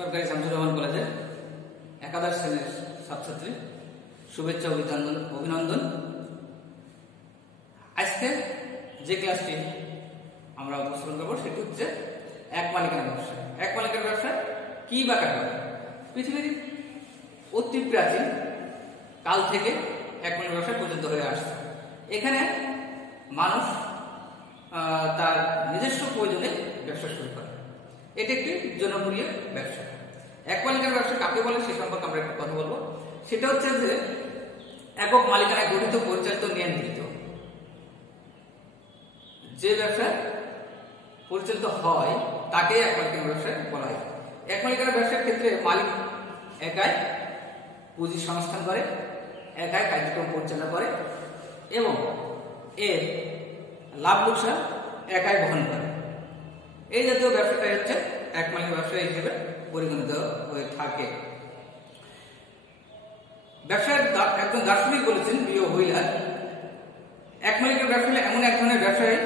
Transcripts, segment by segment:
সরকারি শামসুর রহমান কলেজের একাদশ শ্রেণীর ছাত্রছাত্রী শুভেচ্ছা অভিনন্দন। আজকে যে ক্লাসটি আমরা উপস্থাপন করবো সেটি হচ্ছে এক মালিকানা ব্যবসা। এক মালিকানা ব্যবসা কি বা কাকে? পৃথিবীর অতি প্রাচীন কাল থেকে এক মালিকানা ব্যবসা পর্যন্ত হয়ে আসছে। এখানে মানুষ তার নিজস্ব প্রয়োজনে ব্যবসা শুরু করে। এটি একটি জনপ্রিয় ব্যবসা। এক মালিকানার ব্যবসা কাকে বলে সে সম্পর্কে আমরা একটু কথা বলবো। সেটা হচ্ছে যে একক মালিকানায় গঠিত, পরিচালিত, নিয়ন্ত্রিত যে ব্যবসা পরিচালিত হয় তাকে এক মালিকানার ব্যবসা বলা হয়। এক মালিকানার ব্যবসার ক্ষেত্রে মালিক একাই পুঁজি সংস্থান করে, একাই কার্যক্রম পরিচালনা করে এবং এর লাভ লোকসান একাই বহন করে। এই জাতীয় ব্যবসাটাই হচ্ছে এক মালিকানা ব্যবসা হিসেবে পরিগণিত হয়ে থাকে। ব্যবসার একজন দার্শনিক বলেছেন লিও হুইলার, এক মালিকানার ব্যবসা হলো এমন এক ধরনের ব্যবসায়ী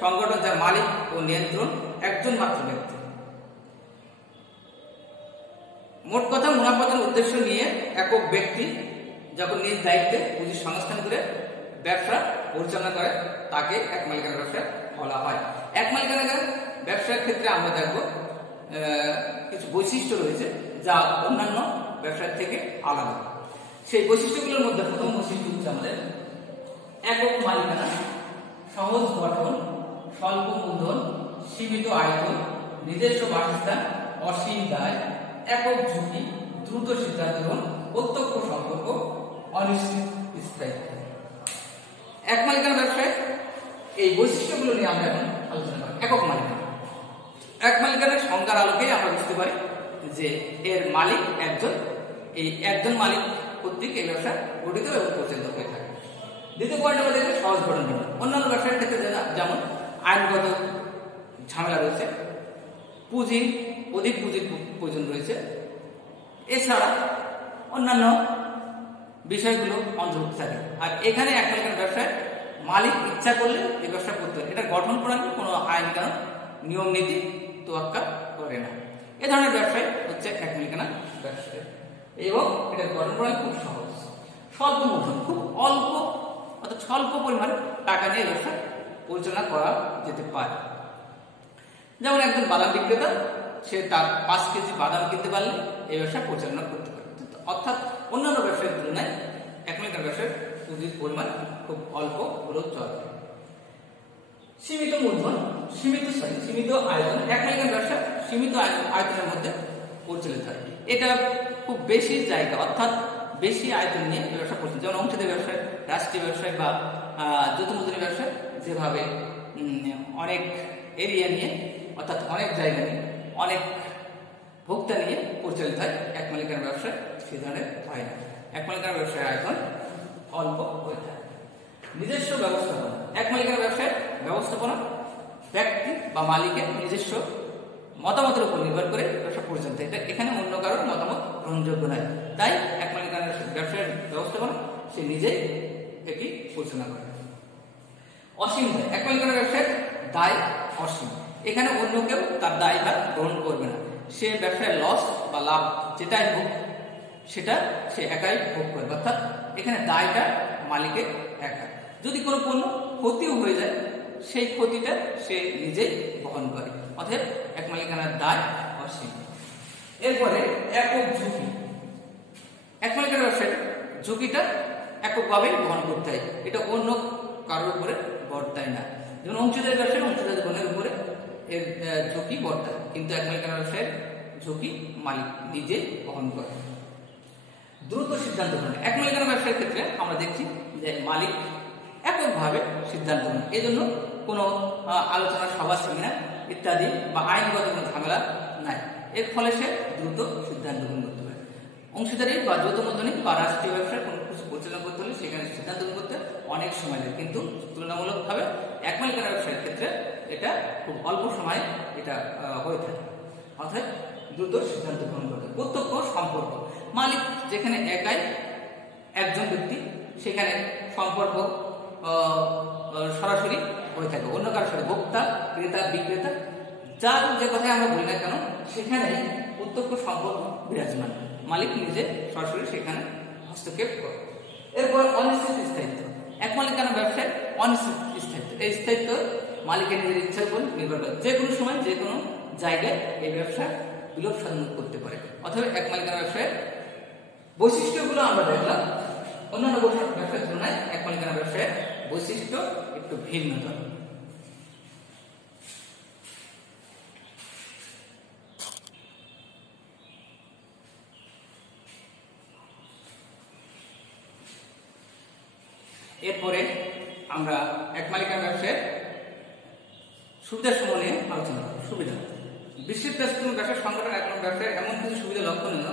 সংগঠন যার মালিক ও নিয়ন্ত্রণ একজন মাত্র ব্যক্তি। মোট কথা, মুনাফার্জন উদ্দেশ্য নিয়ে একক ব্যক্তি যখন নিজ দায়িত্বে পুঁজি সংস্থান করে ব্যবসা পরিচালনা করে তাকে এক মালিকানা ব্যবসা বলা হয়। এক মালিকানা ব্যবসার ক্ষেত্রে আমরা দেখব কিছু বৈশিষ্ট্য রয়েছে যা অন্যান্য ব্যবসার থেকে আলাদা। সেই বৈশিষ্ট্যগুলোর মধ্যে প্রথম বৈশিষ্ট্য হচ্ছে আমাদের একক মালিকানা, সহজ গঠন, স্বল্প মূলধন, সীমিত আয়তন, নিজস্ব বাসস্থান, অসীম দায়, একক ঝুঁকি, দ্রুত সিদ্ধান্ত গ্রহণ, প্রত্যক্ষ সম্পর্ক, অনিশ্চিত স্থায়িত্ব। এক মালিকানা ব্যবসায় এই বৈশিষ্ট্যগুলো নিয়ে আমরা এখন আলোচনা করি। একক মালিকানা, এক মালিকানার সংজ্ঞার আলোকেই আমরা বুঝতে পারি যে এর মালিক একজন, এই একজন মালিক কর্তৃক এই ব্যবসা গঠিত এবং পরিচালিত হয়ে থাকে। দ্বিতীয় পয়েন্ট আমরা দেখব সহজ গঠন। অন্যান্য ব্যবসার ক্ষেত্রে যেমন আইনগত ঝামেলা রয়েছে, অধিক পুঁজির প্রয়োজন রয়েছে, এছাড়া অন্যান্য বিষয়গুলো অন্তর্ভুক্ত থাকে। আর এখানে এক মালিকানা ব্যবসায় মালিক ইচ্ছা করলে এই ব্যবসা করতে পারে। এটা গঠন প্রণালী কোনো আইন কানুন নিয়ম নীতি তোয়াক্কা করে না। এ ধরনের ব্যবসায় হচ্ছে এক মালিকানা ব্যবসায় এবং এটার গঠন প্রণালী খুব সহজ। স্বল্প মূলধন, খুব অল্প অর্থাৎ স্বল্প পরিমাণ টাকা নিয়ে ব্যবসা পরিচালনা করা যেতে পারে। যেমন একজন বাদাম বিক্রেতা, সে তার 5 কেজি বাদাম কিনতে পারলে এই ব্যবসা পরিচালনা করতে পারে। অর্থাৎ অন্যান্য ব্যবসার তুলনায় এক মালিকানা ব্যবসার পুঁজির পরিমাণ খুব অল্প হলেও চলে। সীমিত মূলধন, সীমিত আয়তন, এক মালিকানা ব্যবসা সীমিত আয়তনের মধ্যে পরিচালিত হয়। এটা খুব বেশি জায়গা অর্থাৎ বেশি আয়তন নিয়ে ব্যবসা পরিচালিত, যেমন অংশীদার ব্যবসায়, রাষ্ট্রীয় ব্যবসায় বা যৌথ মূলধনী ব্যবসায় যেভাবে অনেক এরিয়া নিয়ে অর্থাৎ অনেক জায়গা নিয়ে অনেক ভোক্তা নিয়ে পরিচালিত হয়, এক মালিকানা ব্যবসায় সে ধরনের হয় না। এক মালিকানা ব্যবসায় আয়তন অল্প হয়ে থাকে। নিজস্ব ব্যবস্থাপনা, এক মালিকানা ব্যবসায় ব্যবস্থাপনা ব্যক্তি বা মালিকের নিজস্ব মতামতের উপর নির্ভর করে ব্যবসা পরিচালিত। এটা এখানে অন্য কারোর মতামত গ্রহণযোগ্য নয়। তাই এক মালিকানার ব্যবসায়ের ব্যবস্থাপনা সে নিজেই এটি পরিচালনা করে। অসীম দায়, এক মালিকানা ব্যবসায়ের দায় অসীম। এখানে অন্য কেউ তার দায়ভার গ্রহণ করবে না। সে ব্যবসায় লস বা লাভ যেটাই হোক সেটা সে একাই ভোগ করবে, অর্থাৎ এখানে দায়টা মালিকের একা। যদি কোনো পণ্য ক্ষতিও হয়ে যায় সেই ক্ষতিটা সে নিজেই বহন করে। অতএব এক মালিকানার দায় অসীম। এরপরে একক ঝুঁকি, এক মালিকানার ব্যবসায় ঝুঁকিটা এককভাবেই বহন করতে হয়, এটা অন্য কারোর উপরে বর্তায় না। যেমন অংশীদার ব্যবসায় অংশীদার জীবনের উপরে এর ঝুঁকি বর্তায়, কিন্তু এক মালিকানার ব্যবসায় ঝুঁকি মালিক নিজে বহন করে। দ্রুত সিদ্ধান্ত গ্রহণ, এক মালিকানা ব্যবসার ক্ষেত্রে আমরা দেখছি যে মালিক এককভাবে সিদ্ধান্ত নেন। এই জন্য কোনো আলোচনা সভা, সেমিনার ইত্যাদি বা আইনগত কোনো ঝামেলা নাই। এর ফলে সে দ্রুত সিদ্ধান্ত গ্রহণ করতে পারে। অংশীদারি বা যৌথ মূলধনী বা রাষ্ট্রীয় ব্যবসায় কোনো কিছু পরিচালনা করতে হলে সেখানে সিদ্ধান্ত গ্রহণ করতে অনেক সময় লাগে, কিন্তু তুলনামূলকভাবে এক মালিকানা ব্যবসায়ের ক্ষেত্রে এটা খুব অল্প সময়ে এটা হয়ে থাকে। অর্থাৎ দ্রুত সিদ্ধান্ত গ্রহণ করতে। প্রত্যক্ষ সম্পর্ক, মালিক যেখানে একাই একজন ব্যক্তি সেখানে সম্পর্ক সরাসরি হয়ে থাকে, অন্য কারোর সাথে ভোক্তা, ক্রেতা, বিক্রেতা যার যে কথাই আমরা বলি না কেন সেখানে প্রত্যক্ষ সম্পর্ক বিরাজমান, মালিক নিজে সরাসরি সেখানে হস্তক্ষেপ করে। এরপর অনিশ্চিত স্থায়িত্ব। এক মালিকানা ব্যবসায় অনিশ্চিত স্থায়িত্ব, এই স্থায়িত্ব মালিকের নিজের ইচ্ছার উপর নির্ভর করে, যে কোনো সময় যে কোনো জায়গায় এই ব্যবসা বিলোপ সাধন করতে পারে। অথবা এক মালিকানা ব্যবসায়ের বৈশিষ্ট্যগুলো আমরা দেখলাম, অন্যান্য ব্যবসার তুলনায় এক মালিকানা ব্যবসায়ের বৈশিষ্ট্য একটু ভিন্নতর। এরপরে আমরা এক মালিকানা ব্যবসায়ের সুবিধা সমূহ নিয়ে আলোচনা করব। সুবিধা, বিশ্বের ব্যস্ততম ব্যবসা সংগঠন এক ব্যবসায়ের এমন কিছু সুবিধা লক্ষণীয়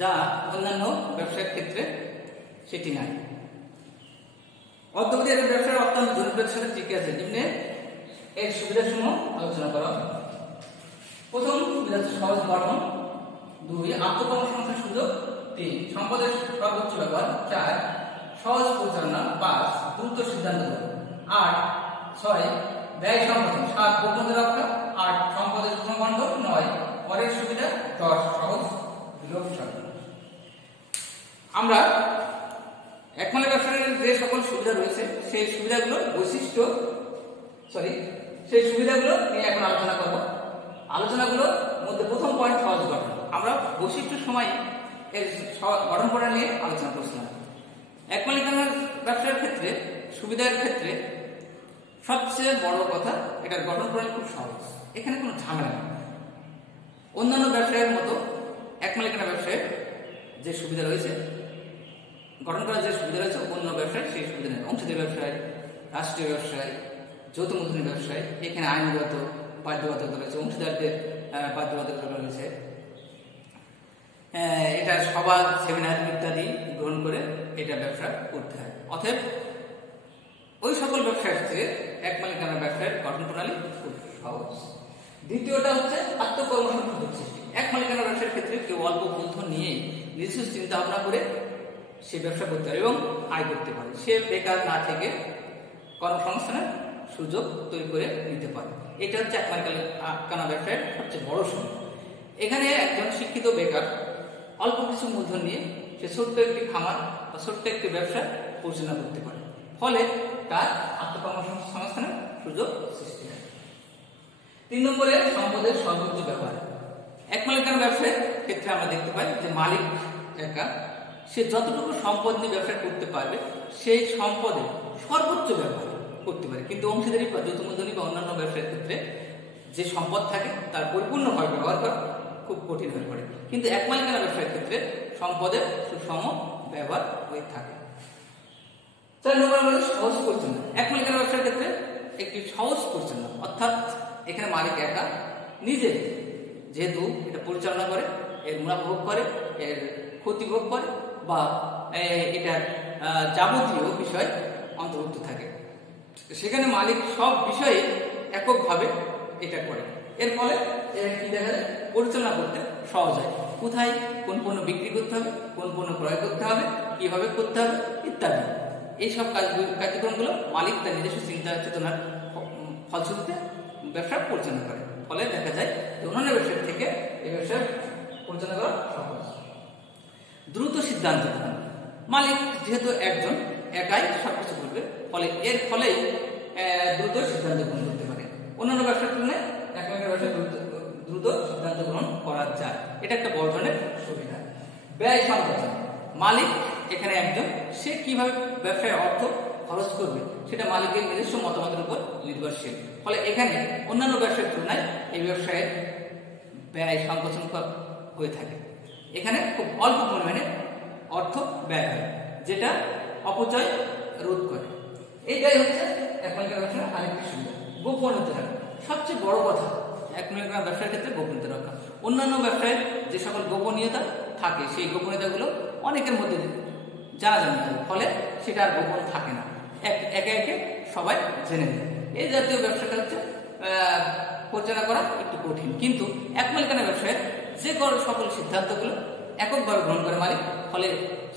যা অন্যান্য ব্যবসায়ের ক্ষেত্রে সেটি নাই। অদ্যবধি এর ব্যবসার অত্যন্ত জনপ্রিয়তার সাথে টিকে আছে, যেমনি এর সুবিধা সমূহ আলোচনা করা। প্রথম সুবিধা হচ্ছে সহজ গঠন, 2 আত্মকর্মসংস্থান সুযোগ, 3 সম্পদের সর্বোচ্চ ব্যবহার, 4 সহজ পরিচালনা, 5 দ্রুত সিদ্ধান্ত গ্রহণ, 8 6 ব্যয় সংগঠন, 7 গোপনীয়তা রক্ষা, 8 সম্পদের সুষম বন্টন, 9 করের সুবিধা, 10 সহজ বিলোপ সাধন। আমরা এক মালিক ব্যবসার যে সকল সুবিধা রয়েছে সেই সুবিধাগুলোর বৈশিষ্ট্য সেই সুবিধাগুলো নিয়ে এখন আলোচনা করব। আলোচনাগুলোর মধ্যে প্রথম পয়েন্ট সহজ গঠন। আমরা বৈশিষ্ট্যের সময় এর গঠন করা নিয়ে আলোচনা করছিলাম। এক মালিকানার ব্যবসার ক্ষেত্রে সুবিধার ক্ষেত্রে সবচেয়ে বড় কথা, এটার গঠন প্রণালী খুব সহজ, এখানে কোনো ঝামেলা নেই। অন্যান্য ব্যবসায়ের মতো এক মালিকানা ব্যবসায়ের যে সুবিধা রয়েছে, গঠন করার যে সুবিধা রয়েছে অন্য ব্যবসায় সেই সুবিধা নেই। অংশীদারি ব্যবসায়, রাষ্ট্রীয় ব্যবসায়, যৌথ মূলধনী ব্যবসায় এখানে আইনগত বাধ্যবাধকতা রয়েছে, অংশীদারদের বাধ্যবাধকতা রয়েছে। এটা সভা, সেমিনার ইত্যাদি গ্রহণ করে এটা ব্যবসা করতে হয়। অতএব ওই সকল ব্যবসার চেয়ে এক মালিকানা ব্যবসায়ের গঠন প্রণালী খুব সহজ। দ্বিতীয়টা হচ্ছে আত্মকর্মসংস্থান সুযোগ সৃষ্টি। এক মালিকানা ব্যবসার ক্ষেত্রে কেউ অল্প মূলধন নিয়েই নিজস্ব চিন্তা ভাবনা করে সে ব্যবসা করতে পারে এবং আয় করতে পারে। সে বেকার না থেকে কর্মসংস্থানের সুযোগ তৈরি করে নিতে পারে। এটা হচ্ছে এক মালিকানা ব্যবসায়ের সবচেয়ে বড় সুবিধা। এখানে একজন শিক্ষিত বেকার অল্প কিছু মূলধন নিয়ে সে ছোট্ট একটি খামার বা ছোট্ট একটি ব্যবসা পরিচালনা করতে পারে, ফলে তার আত্মকর্মসংস্থানের সুযোগ সৃষ্টি হয়। 3 নম্বরে সম্পদের সর্বোচ্চ ব্যবহার। এক মালিকানা ব্যবসায়ের ক্ষেত্রে আমরা দেখতে পাই যে মালিক একা সে যতটুকু সম্পদ নিয়ে ব্যবসা করতে পারবে সেই সম্পদের সর্বোচ্চ ব্যবহার করতে পারে, কিন্তু অংশীদারি বা যৌথ মূলধনী বা অন্যান্য ব্যবসার ক্ষেত্রে যে সম্পদ থাকে তার পরিপূর্ণভাবে ব্যবহার করা খুব কঠিন হয়ে পড়ে। কিন্তু এক মালিকানা ব্যবসার ক্ষেত্রে সম্পদের সুষম ব্যবহার হয়ে থাকে। 4 নম্বর হলো সহজ পরিচালনা। এক মালিকানা ব্যবসার ক্ষেত্রে একটি সহজ পরিচালনা, অর্থাৎ এখানে মালিক একা নিজে যেহেতু এটা পরিচালনা করে, এর মুনাফা ভোগ করে, এর ক্ষতি ভোগ করে বা এটার যাবতীয় বিষয় অন্তর্ভুক্ত থাকে, সেখানে মালিক সব বিষয়ে এককভাবে এটা করে। এর ফলে কি দেখা যায়, পরিচালনা করতে সহজ হয়। কোথায় কোন পণ্য বিক্রি করতে হবে, কোন পণ্য ক্রয় করতে হবে, কিভাবে করতে হবে ইত্যাদি, এইসব কার্যক্রমগুলো মালিক তার নিজস্ব চিন্তা চেতনার ফলশ্রুতিতে ব্যবসা পরিচালনা করে। ফলে দেখা যায় যে অন্যান্য ব্যবসার থেকে এই ব্যবসা পরিচালনা করা সহজ। দ্রুত সিদ্ধান্ত গ্রহণ। মালিক যেহেতু একজন একাই সবকিছু করবে, ফলে এর ফলেই দ্রুত সিদ্ধান্ত গ্রহণ করতে পারে। অন্যান্য ব্যবসার তুলনায় এক মালিকানা ব্যবসায় দ্রুত সিদ্ধান্ত গ্রহণ করা যায়, এটা একটা বড় ধরনের সুবিধা। ব্যয় সংকোচন। মালিক এখানে একজন, সে কিভাবে ব্যবসায় অর্থ খরচ করবে সেটা মালিকের নিজস্ব মতামতের উপর নির্ভরশীল। ফলে এখানে অন্যান্য ব্যবসার তুলনায় এই ব্যবসায় ব্যয় সংকোচন হয়ে থাকে। এখানে খুব অল্প পরিমাণে অর্থ ব্যয় হয়, যেটা অপচয় রোধ করে। এইটাই হচ্ছে এক মালিকানা ব্যবসার আরেকটি সুবিধা। গোপনীয়তা রক্ষা, সবচেয়ে বড় কথা এক মালিকানা ব্যবসার ক্ষেত্রে গোপনীয়তা রক্ষা। অন্যান্য ব্যবসায় যে সকল গোপনীয়তা থাকে সেই গোপনীয়তাগুলো অনেকের মধ্যে জানা জানা যায়, ফলে সেটা আর গোপন থাকে না, একে একে সবাই জেনে নেয়। এই জাতীয় ব্যবসাটা হচ্ছে পরিচালনা করা একটু কঠিন, কিন্তু এক মালিকানা ব্যবসায় যে সকল সিদ্ধান্তগুলো এককভাবে গ্রহণ করে মালিক, ফলে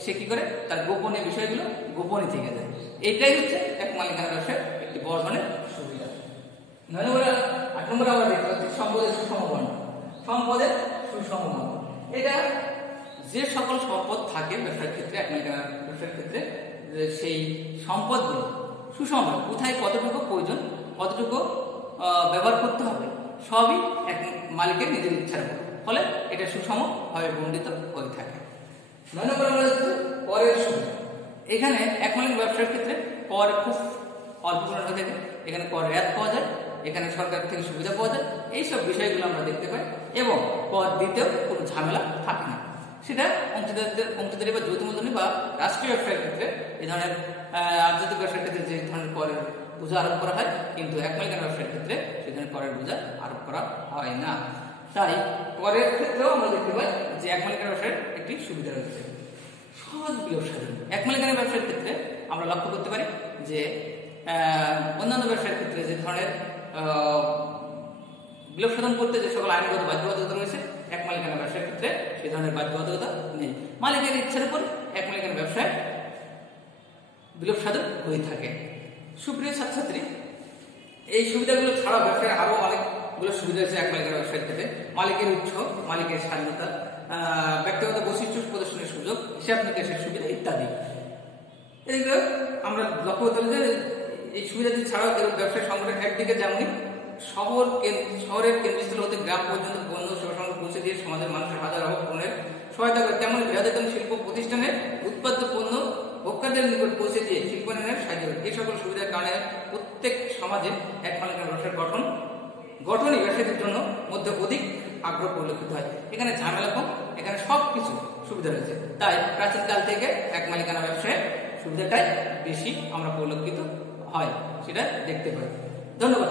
সে কি করে তার গোপনীয় বিষয়গুলো গোপনই থেকে যায়। এইটাই হচ্ছে এক মালিকানা ব্যবসায় একটি বড় ধরনের সুবিধা। 8 নম্বরে আমরা দেখতে পাচ্ছি সম্পদের সুষম বন্টন। সম্পদের সুষম মূলধন। এটা যে সকল সম্পদ থাকে ব্যবসার ক্ষেত্রে, এক মালিকানা ব্যবসার ক্ষেত্রে, সেই সম্পদগুলো সুষম, কোথায় কতটুকু প্রয়োজন, কতটুকু ব্যবহার করতে হবে, সবই এক মালিকের নিজের ইচ্ছার উপর, ফলে এটা সুষম ভাবে বণ্টিত হয়ে থাকে। 9 নম্বর আমরা দেখছি করের সুবিধা। এখানে এক মালিক ব্যবসার ক্ষেত্রে কর খুব অল্প পরিমাণ হয়ে থাকে। এখানে কর রেয়াত পাওয়া যায়, এখানে সরকার থেকে সুবিধা পাওয়া যায়, এইসব বিষয়গুলো আমরা দেখতে পাই এবং কর দিতেও কোনো ঝামেলা থাকে না। সেটা অংশীদারি বা যৌথ মূলধনী বা রাষ্ট্রীয় ব্যবসার ক্ষেত্রে এই ধরনের আন্তর্জাতিক ব্যবসার ক্ষেত্রে যে ধরনের করের বোঝা আরোপ করা হয়, কিন্তু এক মালিকানা ব্যবসার ক্ষেত্রে সে ধরনের করের বোঝা আরোপ করা হয় না। তাই করের ক্ষেত্রেও আমরা দেখতে পাই যে এক মালিকানা ব্যবসার একটি সুবিধা রয়েছে, সহজ বিলোপ সাধন। এক মালিকানা ব্যবসার ক্ষেত্রে আমরা লক্ষ্য করতে পারি যে অন্যান্য ব্যবসার ক্ষেত্রে যে ধরনের বিলোপ সাধন করতে যে সকল আইনগত বাধ্যবাধকতা রয়েছে, এক মালিকানা ব্যবসার ক্ষেত্রে সেই ধরনের বাধ্যবাধকতা নেই। মালিকের ইচ্ছার উপর এক মালিকানা ব্যবসায় বিলোপ সাধন হয়ে থাকে। সুপ্রিয় ছাত্রছাত্রী, এই সুবিধাগুলো ছাড়াও ব্যবসায় আরো অনেকগুলো সুবিধা আছে এক মালিকানা ব্যবসার ক্ষেত্রে। মালিকের উৎস, মালিকের স্বাধীনতা, ব্যক্তিগত বৈশিষ্ট্য প্রদর্শনের সুযোগ, হিসাব নিকাশের সুবিধা ইত্যাদি। এইগুলো আমরা লক্ষ্য করতে হবে যে এই সুবিধাটি ছাড়াও ব্যবসায় সংগঠন একদিকে যেমন শহরের কেন্দ্রস্থল হতে গ্রাম পর্যন্ত পণ্য সেবা সামগ্রী পৌঁছে দিয়ে সমাজের মানুষের হাজার অভাব পূরণের সহায়তা করে, তেমন বৃহত্তম শিল্প প্রতিষ্ঠানের উৎপাদিত পণ্য ভোক্তাদের নিকট পৌঁছে দিয়ে শিল্পায়নের সাহায্য করে। এই সকল সুবিধার কারণে প্রত্যেক সমাজে এক মালিকানা ব্যবসার গঠনই ব্যবসায়ীদের জন্য মধ্যে অধিক আগ্রহ পরিলক্ষিত হয়। এখানে ঝামেলা কম, এখানে সবকিছু সুবিধা রয়েছে। তাই প্রাচীনকাল থেকে এক মালিকানা ব্যবসায় সুবিধাটাই বেশি আমরা পরিলক্ষিত হয়, সেটা দেখতে পাই। ধন্যবাদ।